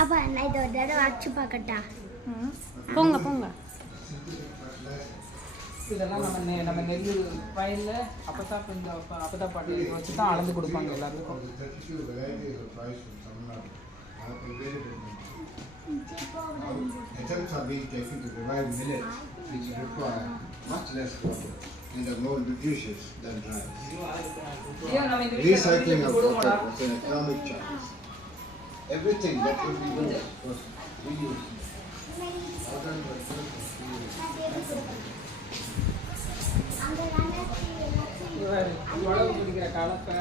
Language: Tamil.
அப்பா நான் இதை ஒரு தடவை அடிச்சு பார்க்கட்டா? போங்க போங்க. இதெல்லாம் நம்ம நெல் வயலில் அப்பதான் பாட்டு வச்சு தான் அளந்து கொடுப்பாங்க எல்லாருக்கும். Attempts are being taken to revive millets, which require much less water and are more nutritious than rice. Recycling of water was an economic challenge. Everything that could be used was reused. Modern versions of reuse. உழவு பிடிக்கிற கலப்பை